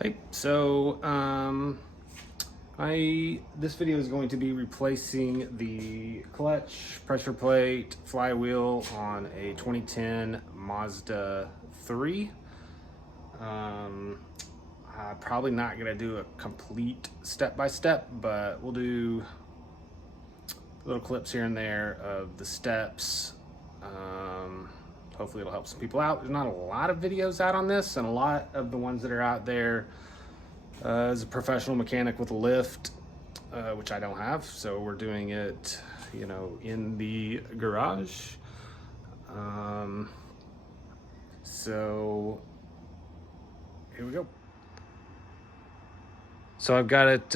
Hey, so this video is going to be replacing the clutch, pressure plate, flywheel on a 2010 Mazda 3. I'm probably not gonna do a complete step-by-step, but we'll do little clips here and there of the steps. Hopefully it'll help some people out. There's not a lot of videos out on this, and a lot of the ones that are out there as a professional mechanic with a lift, which I don't have, so we're doing it, in the garage. So here we go. So I've got it,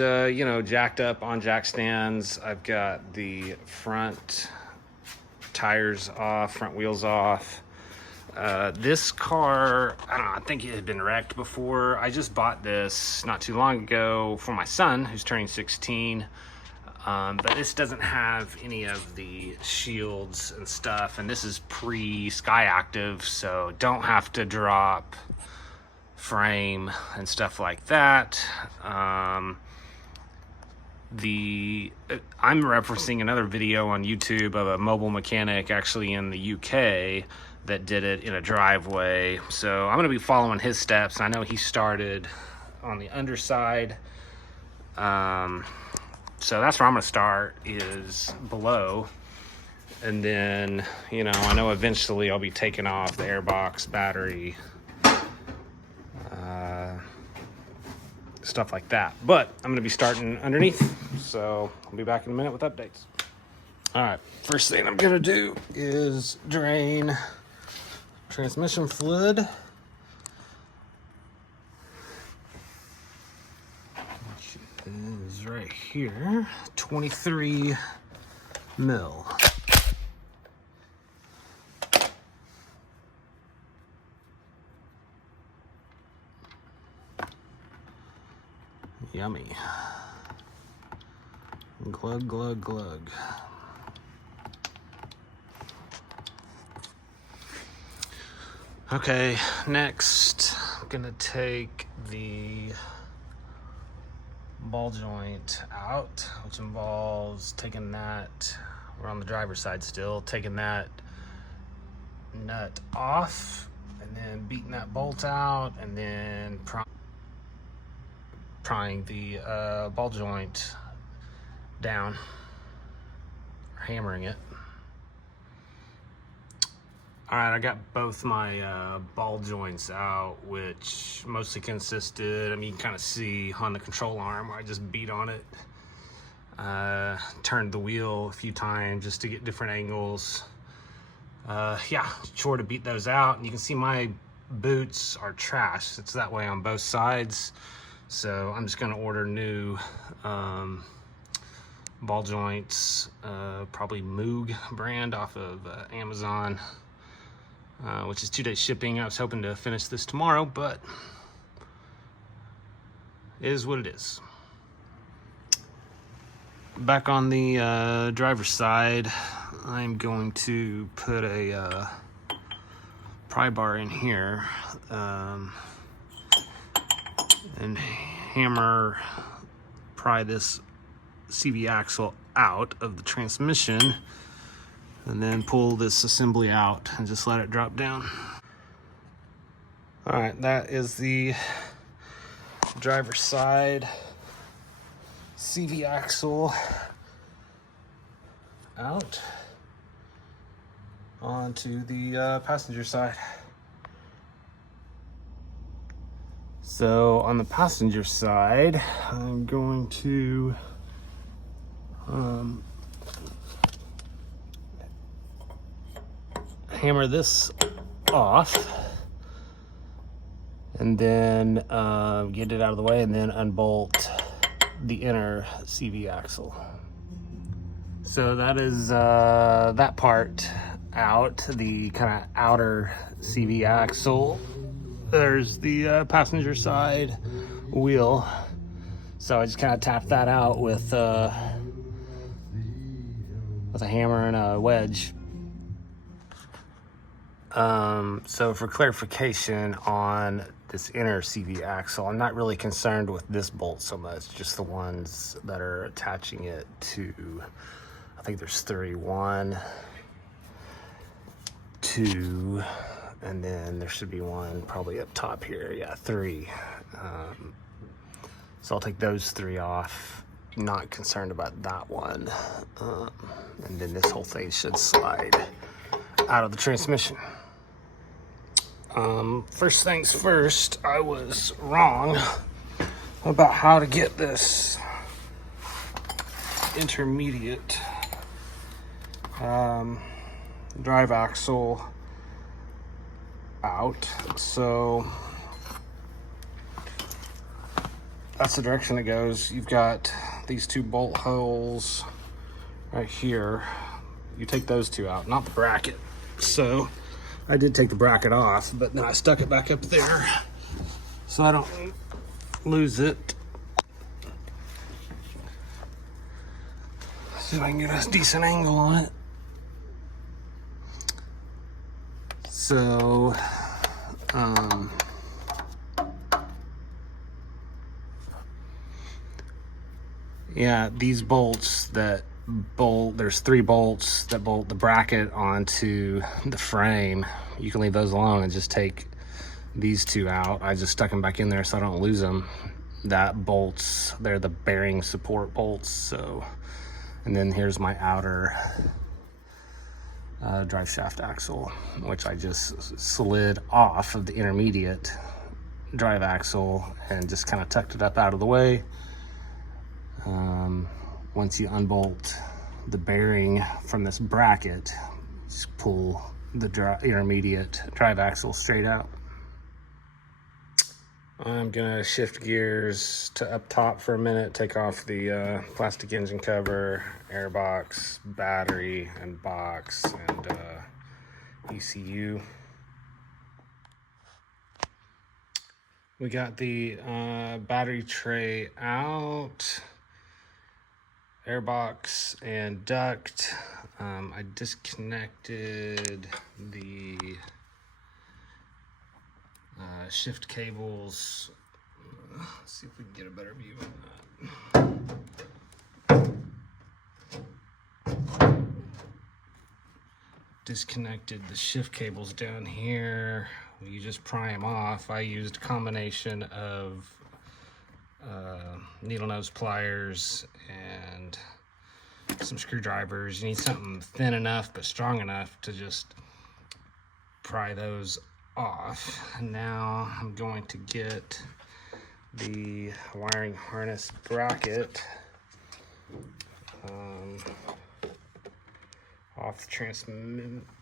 jacked up on jack stands. I've got the front tires off, front wheels off. This car, I don't know, I think it had been wrecked before. I just bought this not too long ago for my son, who's turning 16. But this doesn't have any of the shields and stuff, and this is pre-skyactive, so don't have to drop frame and stuff like that. I'm referencing another video on YouTube of a mobile mechanic actually in the UK that did it in a driveway. So I'm going to be following his steps. I know he started on the underside. So that's where I'm going to start, is below. And then, I know eventually I'll be taking off the airbox, battery, stuff like that. But I'm going to be starting underneath. So I'll be back in a minute with updates. All right, first thing I'm going to do is drain transmission fluid. Which is right here, 23 mil. Yummy. Glug, glug, glug. Okay, next I'm gonna take the ball joint out, which involves taking that, we're on the driver's side still, taking that nut off and then beating that bolt out and then prying the ball joint down, or hammering it. All right, I got both my ball joints out, which mostly consisted, you can kind of see on the control arm where I just beat on it. Turned the wheel a few times just to get different angles. Yeah, sure to beat those out. And you can see my boots are trashed. It's that way on both sides. So I'm just gonna order new ball joints, probably Moog brand off of Amazon. Which is 2-day shipping. I was hoping to finish this tomorrow, but it is what it is. Back on the driver's side, I'm going to put a pry bar in here and pry this CV axle out of the transmission, and then pull this assembly out and just let it drop down. All right, that is the driver's side CV axle out. Onto the passenger side. So on the passenger side, I'm going to hammer this off and then get it out of the way, and then unbolt the inner CV axle. So that is that part out, the kind of outer CV axle. There's the passenger side wheel. So I just kind of tap that out with a hammer and a wedge. So for clarification on this inner CV axle. I'm not really concerned with this bolt so much, just the ones that are attaching it to, I think there's 31, 2, and then there should be one probably up top here. Yeah, 3. So I'll take those 3 off. Not concerned about that one. And then this whole thing should slide out of the transmission. First things first, I was wrong about how to get this intermediate drive axle out. So that's the direction it goes. You've got these 2 bolt holes right here. You take those 2 out, not the bracket. So I did take the bracket off, but then I stuck it back up there so I don't lose it. See if I can get a decent angle on it. So, yeah, these bolts that bolt, there's 3 bolts that bolt the bracket onto the frame. You can leave those alone and just take these 2 out. I just stuck them back in there so I don't lose them. That bolts, they're the bearing support bolts. So, and then here's my outer drive shaft axle, which I just slid off of the intermediate drive axle and just kind of tucked it up out of the way. Once you unbolt the bearing from this bracket, just pull the intermediate drive axle straight out. I'm gonna shift gears to up top for a minute, take off the plastic engine cover, air box, battery and box, and ECU. We got the battery tray out, airbox and duct. I disconnected the shift cables. Let's see if we can get a better view on that. Disconnected the shift cables down here. You just pry them off. I used a combination of needle nose pliers and some screwdrivers. You need something thin enough but strong enough to just pry those off. Now I'm going to get the wiring harness bracket off the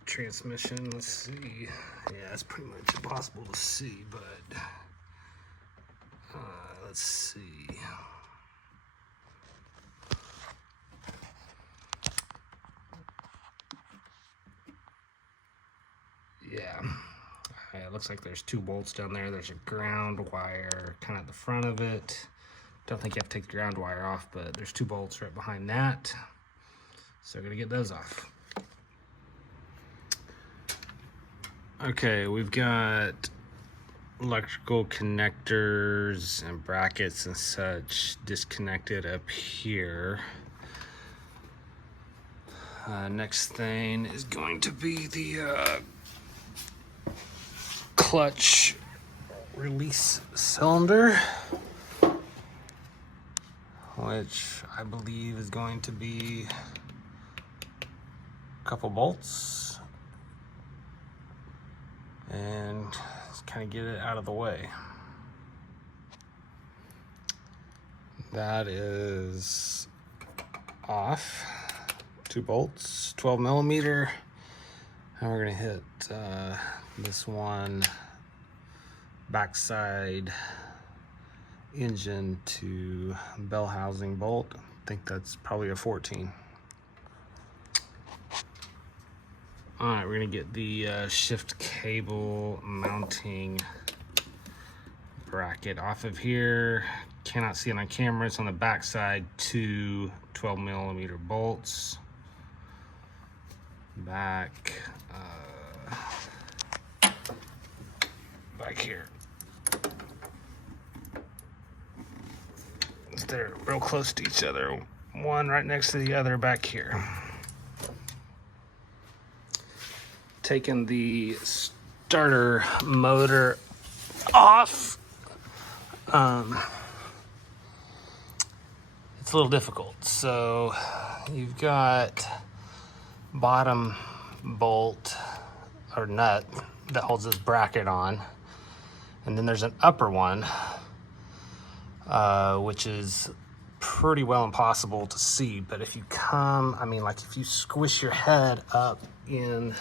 transmission. Let's see. Yeah, it's pretty much impossible to see, but let's see. Yeah, it looks like there's 2 bolts down there. There's a ground wire kind of at the front of it. Don't think you have to take the ground wire off, but there's 2 bolts right behind that. So I'm gonna get those off. Okay, we've got electrical connectors and brackets and such disconnected up here. Next thing is going to be the clutch release cylinder, which I believe is going to be a couple bolts, and just kind of get it out of the way. That is off. 2 bolts, 12 millimeter. And we're gonna hit this one backside engine to bell housing bolt. I think that's probably a 14. All right, we're gonna get the shift cable mounting bracket off of here. Cannot see it on camera. It's on the backside. 2 12 millimeter bolts. Back here. they're real close to each other. One right next to the other back here. Taking the starter motor off. It's a little difficult. So you've got bottom bolt or nut that holds this bracket on, and then there's an upper one, which is pretty well impossible to see. But if you come, I mean, like if you squish your head up in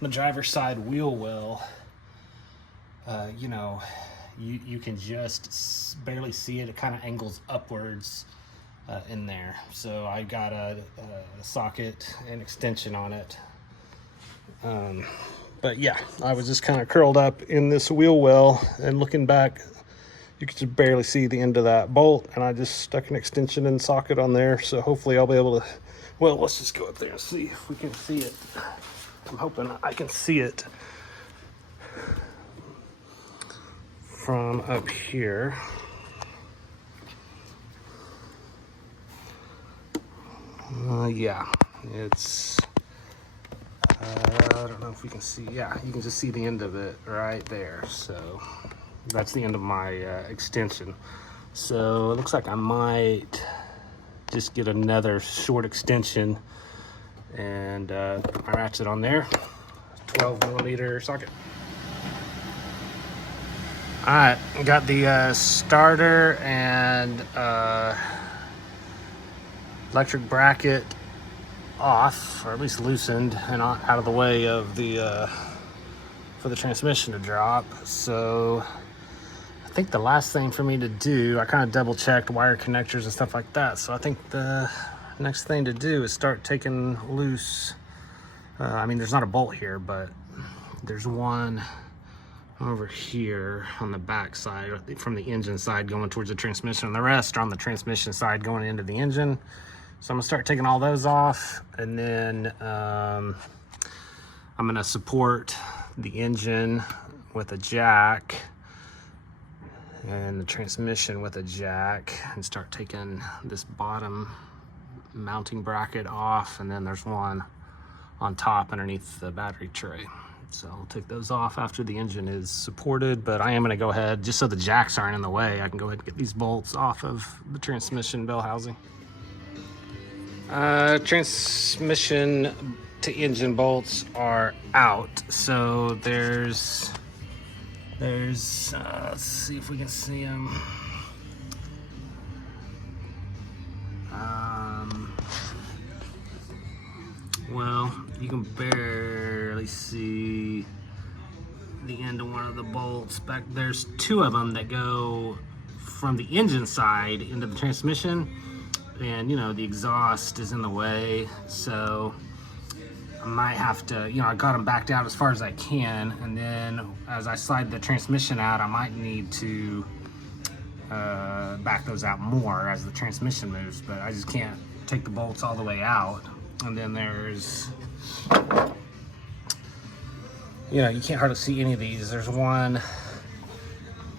the driver's side wheel well, you know, you can just barely see it. It kind of angles upwards in there. So I got a socket and extension on it. But yeah, I was just kind of curled up in this wheel well, and looking back, you can just barely see the end of that bolt, and I just stuck an extension and socket on there. So hopefully I'll be able to, well, let's just go up there and see if we can see it. I'm hoping I can see it from up here. Yeah, it's, I don't know if we can see, yeah, you can just see the end of it right there. So that's the end of my extension. So it looks like I might just get another short extension and I ratchet on there, 12mm socket. All right, got the starter and electric bracket off, or at least loosened and out of the way of the for the transmission to drop. So I think the last thing for me to do, I kind of double checked wire connectors and stuff like that. So I think the next thing to do is start taking loose. I mean, there's not a bolt here, but there's one over here on the back side from the engine side going towards the transmission, and the rest are on the transmission side going into the engine. So I'm gonna start taking all those off, and then I'm gonna support the engine with a jack and the transmission with a jack, and start taking this bottom mounting bracket off, and then there's one on top underneath the battery tray. So I'll take those off after the engine is supported, but I am gonna go ahead, just so the jacks aren't in the way, I can go ahead and get these bolts off of the transmission bell housing. Transmission to engine bolts are out. So there's let's see if we can see them. Well, you can barely see the end of one of the bolts back. There's two of them that go from the engine side into the transmission, and you know, the exhaust is in the way, so I might have to, you know, I got them backed out as far as I can, and then as I slide the transmission out, I might need to back those out more as the transmission moves, but I just can't take the bolts all the way out. And then there's, you know, you can't hardly see any of these. There's one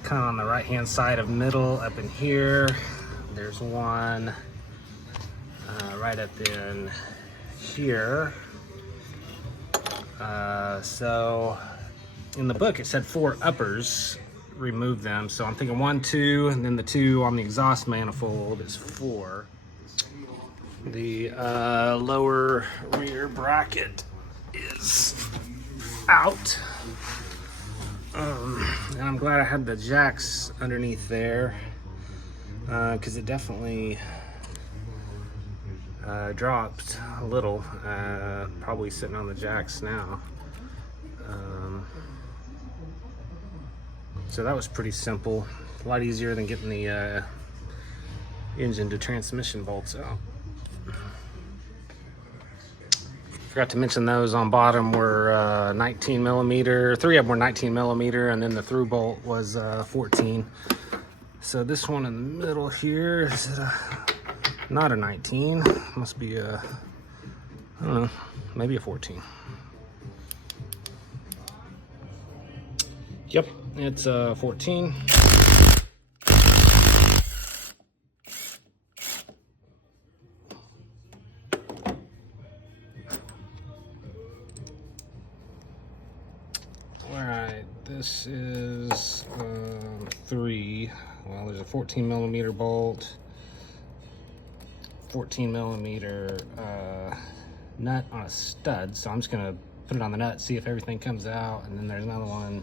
kind of on the right hand side of middle up in here. There's one right up in here. So in the book it said 4 uppers, remove them. So I'm thinking 1, 2, and then the 2 on the exhaust manifold is 4. The lower rear bracket is out. And I'm glad I had the jacks underneath there, because it definitely dropped a little, probably sitting on the jacks now. So that was pretty simple, a lot easier than getting the engine to transmission bolts out. Forgot to mention those on bottom were 19 millimeter, 3 of them were 19 millimeter, and then the through bolt was 14. So this one in the middle here is not a 19, must be a, I don't know, maybe a 14. Yep, it's 14. this is 3. Well, there's a 14 millimeter bolt, 14 millimeter nut on a stud. So I'm just gonna put it on the nut, see if everything comes out. And then there's another one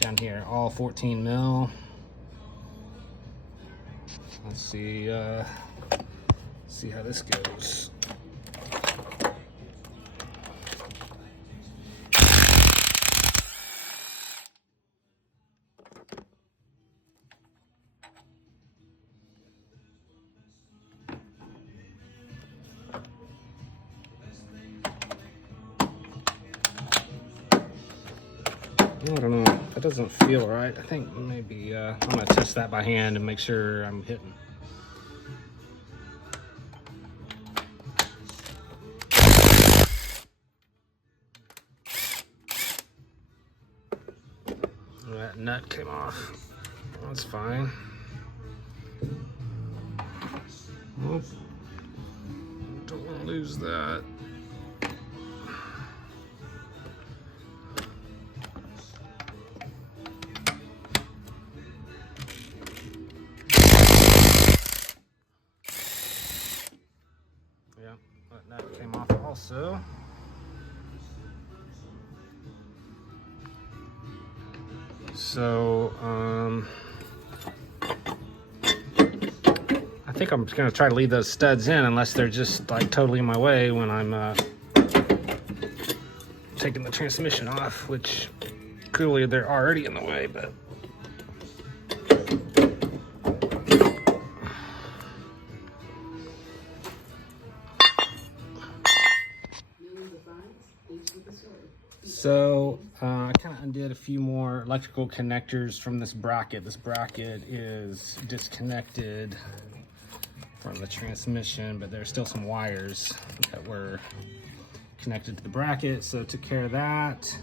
down here, all 14 mil. Let's see how this goes. I don't know, that doesn't feel right. I think maybe I'm gonna test that by hand and make sure I'm hitting. That nut came off. That's fine. Oop. Don't want to lose that. Yeah, that nut came off also. So, I think I'm just gonna try to leave those studs in unless they're just like totally in my way when I'm taking the transmission off, which clearly they're already in the way, but. So I kind of undid a few more electrical connectors from this bracket. This bracket is disconnected from the transmission, but there's still some wires that were connected to the bracket, so took care of that.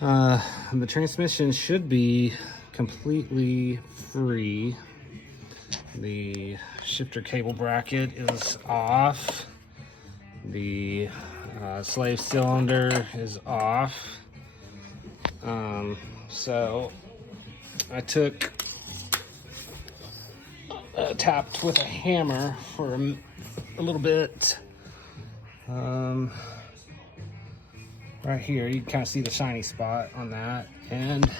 The transmission should be completely free. The shifter cable bracket is off. The slave cylinder is off. So I tapped with a hammer for a little bit. Right here, you can kind of see the shiny spot on that, and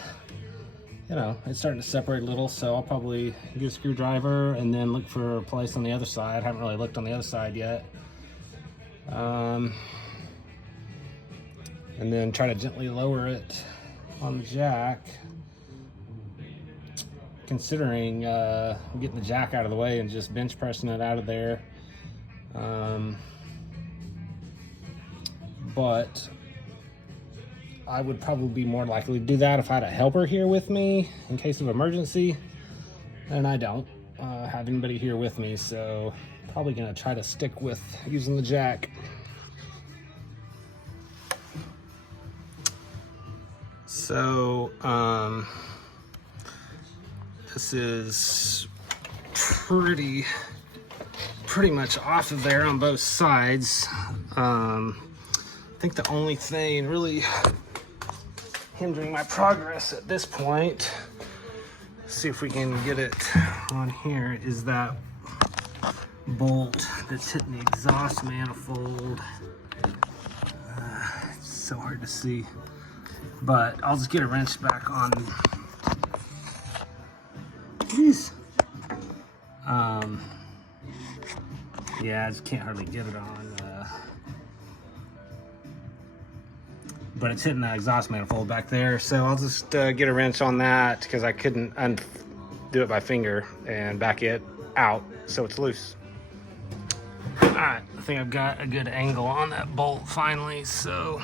you know, it's starting to separate a little, so I'll probably get a screwdriver and then look for a place on the other side. I haven't really looked on the other side yet. And then try to gently lower it on the jack, considering getting the jack out of the way and just bench pressing it out of there. But I would probably be more likely to do that if I had a helper here with me in case of emergency, and I don't have anybody here with me, so probably gonna try to stick with using the jack. So this is pretty much off of there on both sides. I think the only thing really hindering my progress at this point, see if we can get it on here, is that bolt that's hitting the exhaust manifold. It's so hard to see, but I'll just get a wrench back on. Jeez. Yeah, I just can't hardly get it on. But it's hitting the exhaust manifold back there, so I'll just get a wrench on that because I couldn't do it by finger and back it out so it's loose. All right, I think I've got a good angle on that bolt finally, so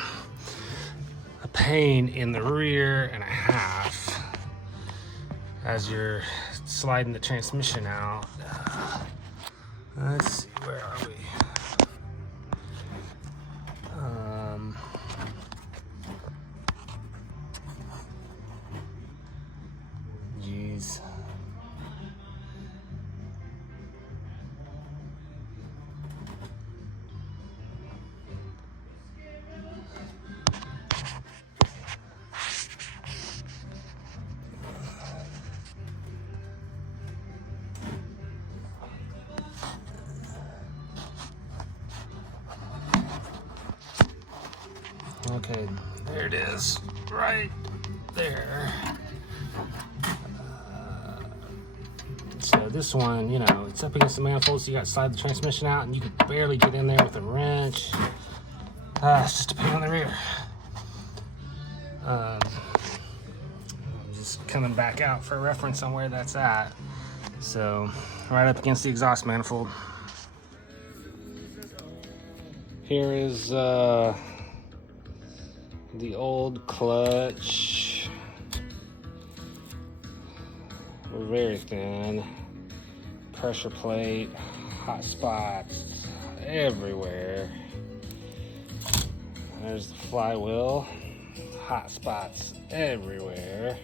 a pain in the rear and a half as you're sliding the transmission out. Let's see, where are we? Jeez. Okay, there it is, right there. So this one, you know, it's up against the manifold, so you got to slide the transmission out, and you can barely get in there with a wrench. It's just a pain on the rear. Just coming back out for reference on where that's at. So right up against the exhaust manifold. Here is the old clutch. Very thin. Pressure plate, hot spots everywhere. There's the flywheel, hot spots everywhere.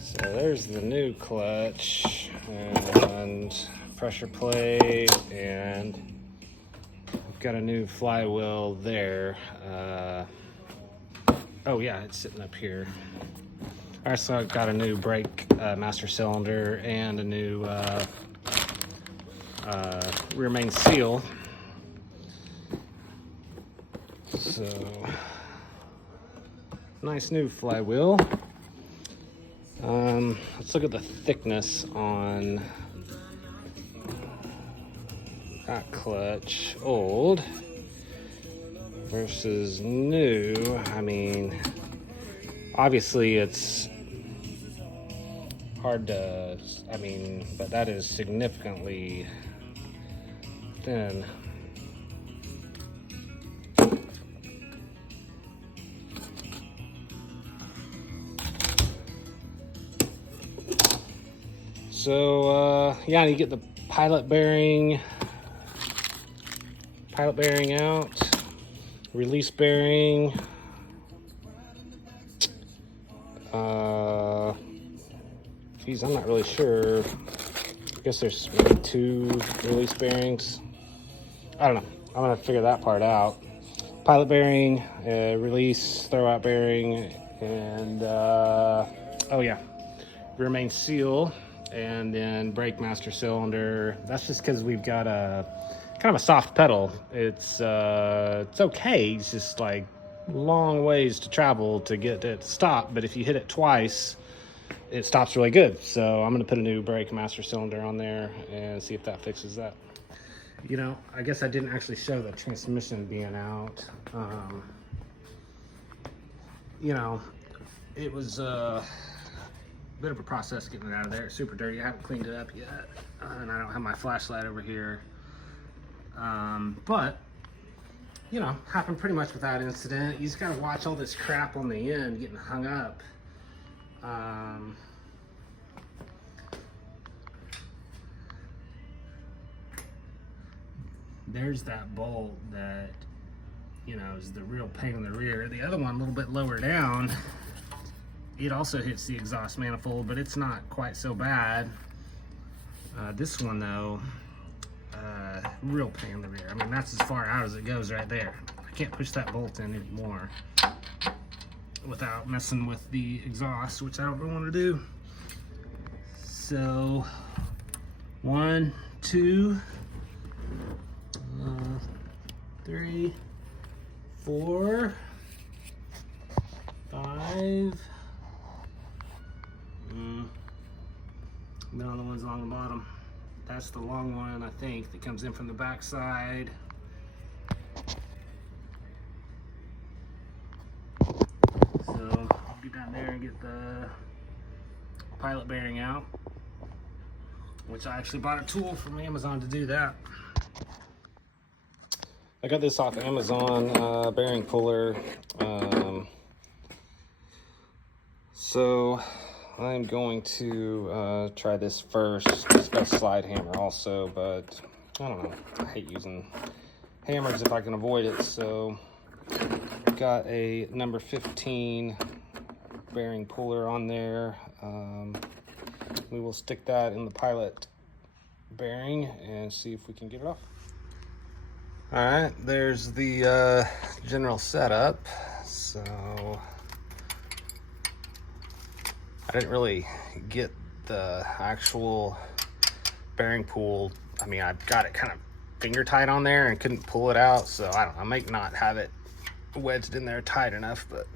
So there's the new clutch and pressure plate, and we've got a new flywheel there. Oh yeah, it's sitting up here. All right, so I've got a new brake master cylinder and a new rear main seal. So, nice new flywheel. Let's look at the thickness on that clutch. Old versus new. I mean, obviously it's hard to, but that is significantly thin. So yeah, you get the pilot bearing out, release bearing. Geez, I'm not really sure. I guess there's maybe 2 release bearings. I don't know. I'm gonna figure that part out. Pilot bearing, release, throwout bearing, and oh yeah, rear main seal, and then brake master cylinder. That's just because we've got a kind of a soft pedal. It's okay. It's just like long ways to travel to get it to stop. But if you hit it twice, it stops really good. So I'm gonna put a new brake master cylinder on there and see if that fixes that. You know, I guess I didn't actually show the transmission being out. You know, it was a bit of a process getting it out of there. It's super dirty. I haven't cleaned it up yet, and I don't have my flashlight over here. But you know, happened pretty much without incident. You just gotta watch all this crap on the end getting hung up. There's that bolt that, you know, is the real pain in the rear. The other one a little bit lower down, it also hits the exhaust manifold, but it's not quite so bad. This one though, real pain in the rear. I mean, that's as far out as it goes right there. I can't push that bolt in anymore without messing with the exhaust, which I don't really want to do. So 1, 2, 3, 4, 5. Then all the ones along the bottom. That's the long one, I think, that comes in from the back side. So I'll get down there and get the pilot bearing out, which I actually bought a tool from Amazon to do that. I got this off Amazon, bearing puller. So I'm going to try this first. It's got a slide hammer also, but I don't know. I hate using hammers if I can avoid it. So got a number 15 bearing puller on there. We will stick that in the pilot bearing and see if we can get it off. All right, there's the general setup. So I didn't really get the actual bearing pull. I mean, I've got it kind of finger tight on there and couldn't pull it out. So I don't know, I might not have it wedged in there tight enough, but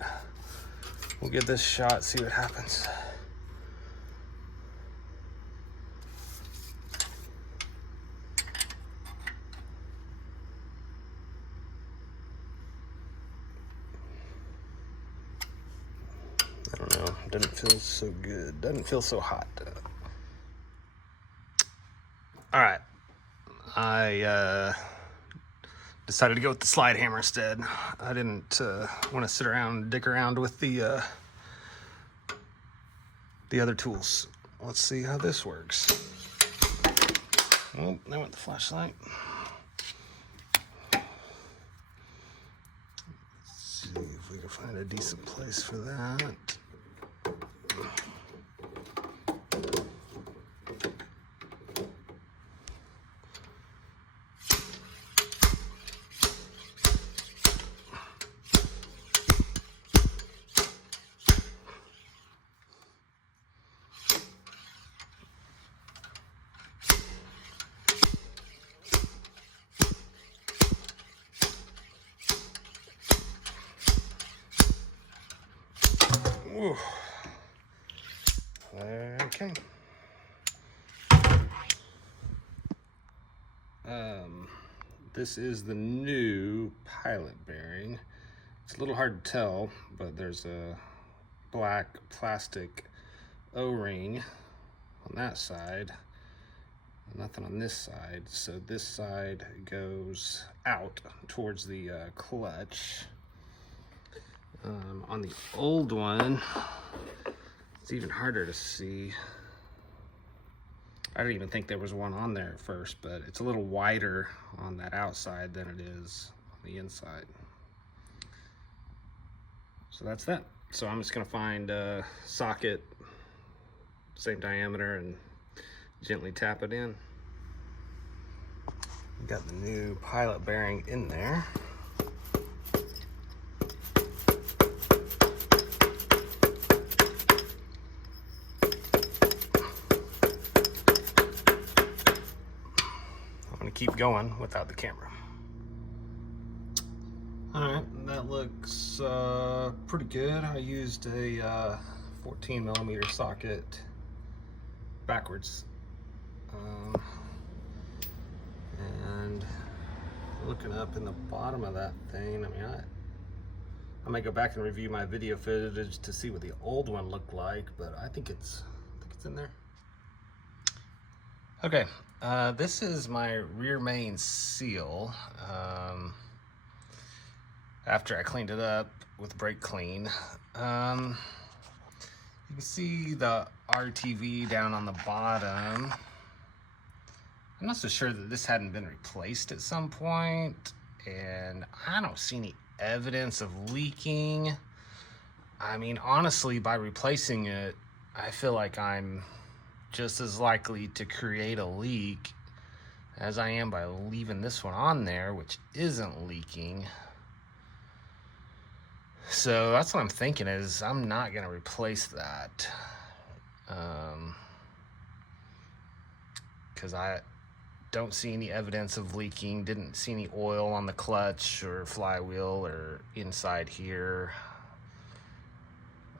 we'll give this a shot, see what happens. I don't know, doesn't feel so good, doesn't feel so hot. All right, I decided to go with the slide hammer instead. I didn't want to sit around and dick around with the other tools. Let's see how this works. Oh, there went the flashlight. Let's see if we can find a decent place for that. Ooh. There it came. This is the new pilot bearing. It's a little hard to tell, but there's a black plastic O-ring on that side, nothing on this side. So this side goes out towards the clutch. On the old one, it's even harder to see. I didn't even think there was one on there at first, but it's a little wider on that outside than it is on the inside. So that's that. So I'm just gonna find a socket, same diameter, and gently tap it in. Got the new pilot bearing in there. Keep going without the camera. All right, that looks pretty good. I used a 14 millimeter socket backwards. And looking up in the bottom of that thing, I mean, I might go back and review my video footage to see what the old one looked like, but I think it's in there. Okay, this is my rear main seal. After I cleaned it up with brake clean. You can see the RTV down on the bottom. I'm not so sure that this hadn't been replaced at some point, and I don't see any evidence of leaking. I mean, honestly, by replacing it, I feel like I'm just as likely to create a leak as I am by leaving this one on there, which isn't leaking. So that's what I'm thinking, is I'm not gonna replace that. Because I don't see any evidence of leaking, didn't see any oil on the clutch or flywheel or inside here.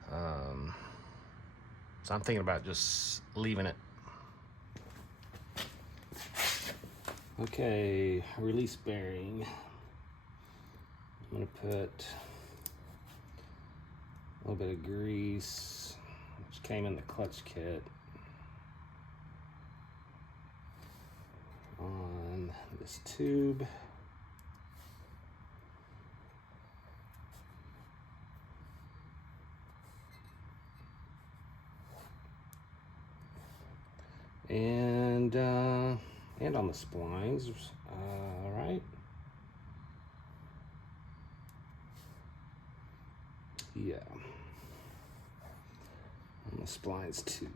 So I'm thinking about just leaving it. Okay, release bearing. I'm gonna put a little bit of grease, which came in the clutch kit, on this tube. And on the splines, all right. Yeah, on the splines too.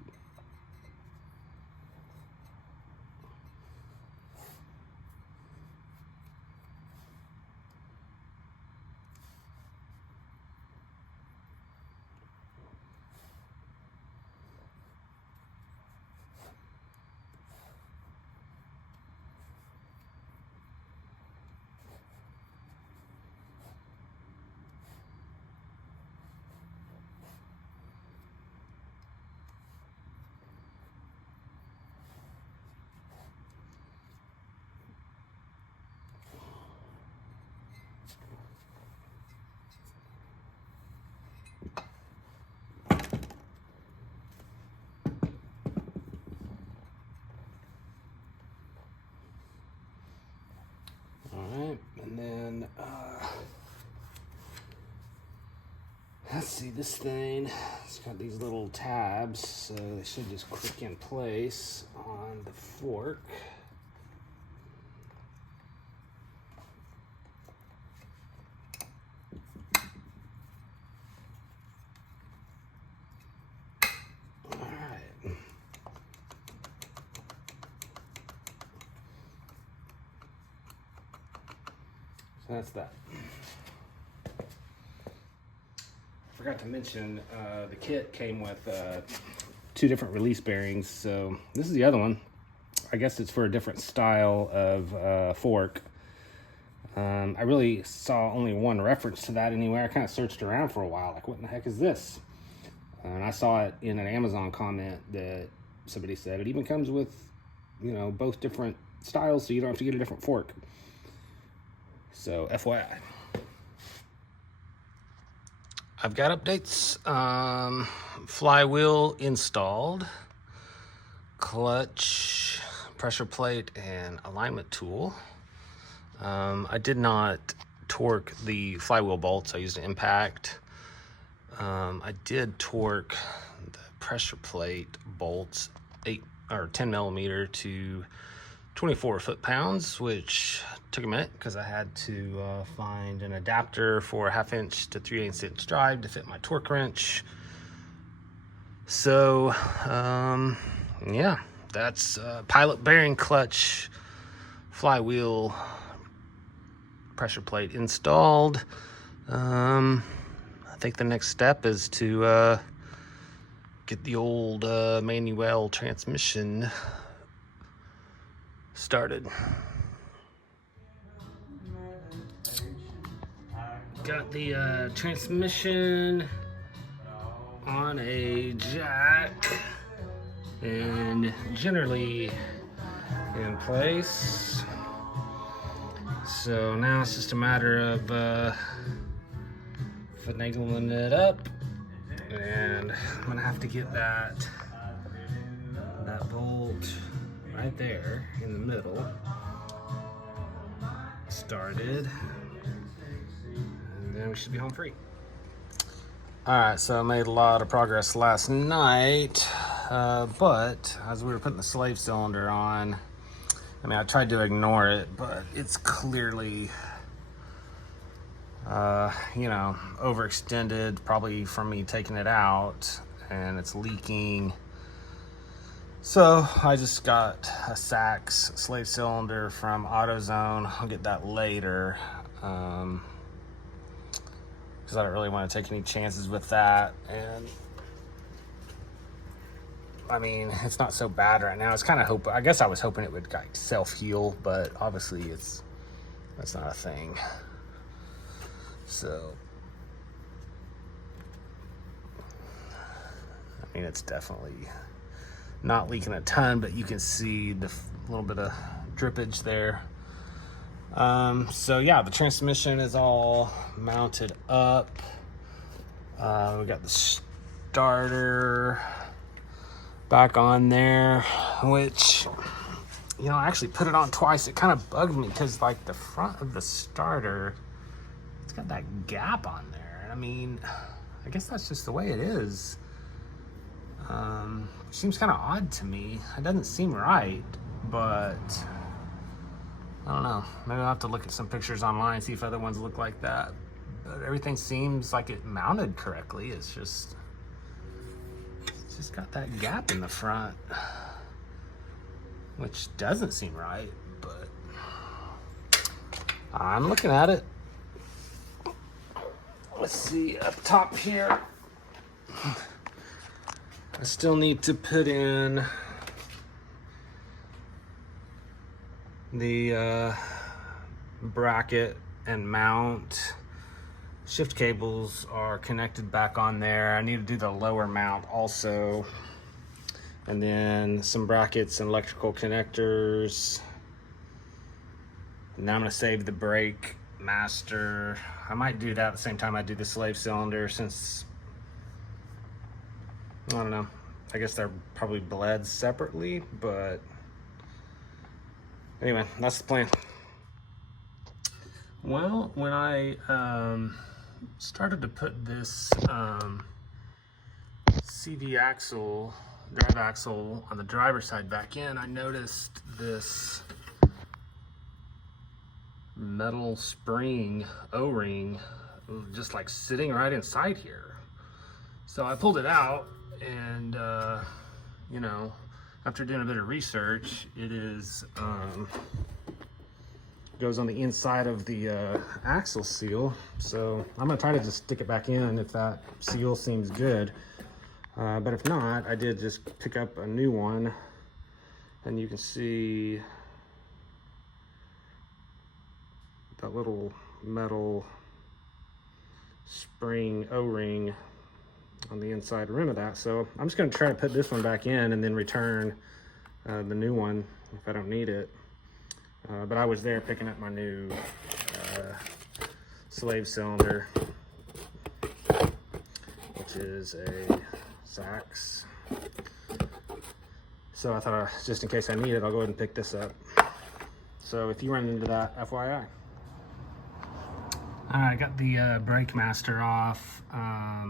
let's see, this thing, it's got these little tabs, so they should just click in place on the fork. Alright. So that's that. Forgot to mention, the kit came with 2 different release bearings. So this is the other one. I guess it's for a different style of fork. I really saw only one reference to that anywhere. I kind of searched around for a while, like, what in the heck is this? And I saw it in an Amazon comment that somebody said it even comes with, you know, both different styles, so you don't have to get a different fork. So FYI. I've got updates. Flywheel installed, clutch, pressure plate, and alignment tool. I did not torque the flywheel bolts. I used an impact. I did torque the pressure plate bolts 10 millimeter to 24 foot-pounds, which took a minute because I had to find an adapter for a 1/2 inch to 3/8 inch drive to fit my torque wrench. So yeah, that's pilot bearing, clutch, flywheel, pressure plate installed. I think the next step is to get the old manual transmission started. Got the transmission on a jack and generally in place. So now it's just a matter of finagling it up, and I'm gonna have to get that bolt right there in the middle started, and then we should be home free. All right, so I made a lot of progress last night, but as we were putting the slave cylinder on, I mean, I tried to ignore it, but it's clearly you know, overextended, probably from me taking it out, and it's leaking. So I just got a Sachs slave cylinder from AutoZone. I'll get that later, because I don't really want to take any chances with that. And I mean, it's not so bad right now. It's kind of I guess I was hoping it would like self-heal, but obviously that's not a thing. So I mean, it's definitely not leaking a ton, but you can see the little bit of drippage there. So yeah, the transmission is all mounted up. We got the starter back on there, which, you know, I actually put it on twice. It kind of bugged me because, like, the front of the starter, it's got that gap on there. I mean, I guess that's just the way it is. Seems kind of odd to me. It doesn't seem right, but I don't know. Maybe I'll have to look at some pictures online, see if other ones look like that. But everything seems like it mounted correctly. It's just got that gap in the front, which doesn't seem right, but I'm looking at it. Let's see, up top here, I still need to put in the bracket and mount. Shift cables are connected back on there. I need to do the lower mount also. And then some brackets and electrical connectors. Now I'm gonna save the brake master. I might do that at the same time I do the slave cylinder, since, I don't know, I guess they're probably bled separately, but anyway, that's the plan. Well, when I started to put this CV axle, drive axle on the driver's side back in, I noticed this metal spring O-ring just like sitting right inside here. So I pulled it out, and you know, after doing a bit of research, it is goes on the inside of the axle seal. So I'm gonna try to just stick it back in if that seal seems good. But if not, I did just pick up a new one, and you can see that little metal spring O-ring on the inside rim of that. So I'm just gonna try to put this one back in and then return the new one if I don't need it. But I was there picking up my new slave cylinder, which is a Sachs. So I thought, just in case I need it, I'll go ahead and pick this up. So if you run into that, FYI. All right, I got the brake master off. I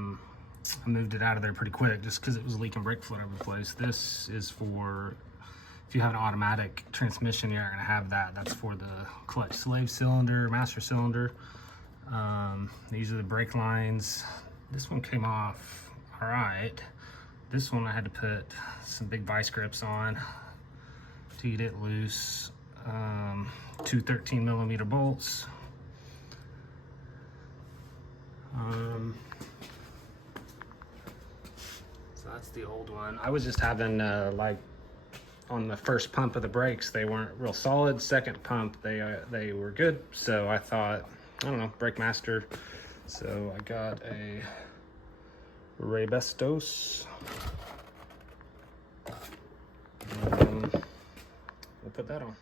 moved it out of there pretty quick just because it was leaking brake fluid over the place. This is for, if you have an automatic transmission, you're not gonna have that. That's for the clutch slave cylinder, master cylinder. These are the brake lines. This one came off all right. This one I had to put some big vice grips on to get it loose. Two 13mm bolts. So that's the old one. I was just having like on the first pump of the brakes, they weren't real solid. Second pump, they were good. So I thought, I don't know, brake master. So I got a Raybestos. We'll put that on.